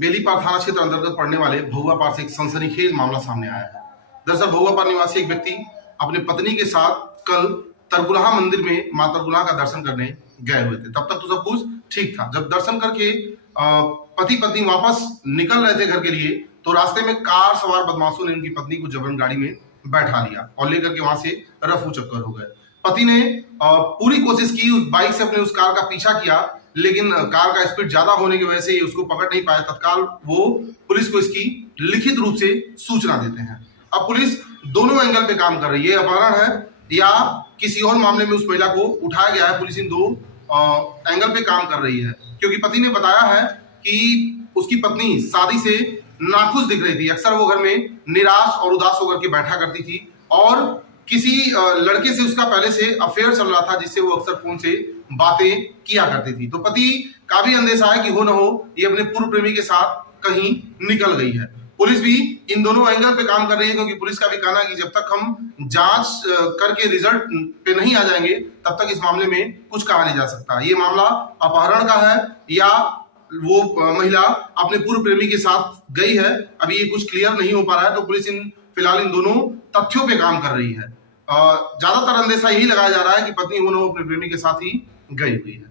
बेलीपार थाना क्षेत्र अंतर्गत पड़ने वाले भहुआ पार से एक सनसनीखेज मामला सामने आया है। दरअसल भहुआ पार निवासी एक व्यक्ति अपनी पत्नी के साथ कल तरकुलहा मंदिर में मां तरकुलहा का दर्शन करने गए हुए थे। तब तक तो सब कुछ ठीक था। जब दर्शन करके पति पत्नी वापस निकल रहे थे घर के लिए, तो रास्ते में कार सवार बदमाशों ने उनकी पत्नी को जबरन गाड़ी में बैठा लिया और लेकर के वहां से रफू चक्कर हो गए। पति ने पूरी कोशिश की उस बाइक से अपने उस कार का पीछा किया, लेकिन कार का स्पीड ज्यादा होने की वजह से उसको पकड़ नहीं पाया। तत्काल वो पुलिस को इसकी लिखित रूप से सूचना देते हैं। अब पुलिस दोनों एंगल पे काम कर रही है, अपहरण है या किसी और मामले में उस महिला को उठाया गया है। पुलिस इन दो एंगल पे काम कर रही है, क्योंकि पति ने बताया है कि उसकी पत्नी शादी से नाखुश दिख रही थी। अक्सर वो घर में निराश और उदास होकर के बैठा करती थी और किसी लड़के से उसका पहले से अफेयर चल रहा था, जिससे वो अक्सर फोन से बातें किया करती थी। तो पति का भी अंदेशा है कि हो न हो ये अपने पूर्व प्रेमी के साथ कहीं निकल गई है। पुलिस भी इन दोनों एंगल पे काम कर रही है, क्योंकि पुलिस का भी कहना है कि जब तक हम जांच करके रिजल्ट पे नहीं आ जाएंगे तब तक इस मामले में कुछ कहा नहीं जा सकता। ये मामला अपहरण का है या वो महिला अपने पूर्व प्रेमी के साथ गई है, अभी ये कुछ क्लियर नहीं हो पा रहा है। तो पुलिस फिलहाल इन दोनों तथ्यों पे काम कर रही है। ज्यादातर अंदेशा यही लगाया जा रहा है कि पत्नी वो अपने प्रेमी के साथ ही गई हुई है।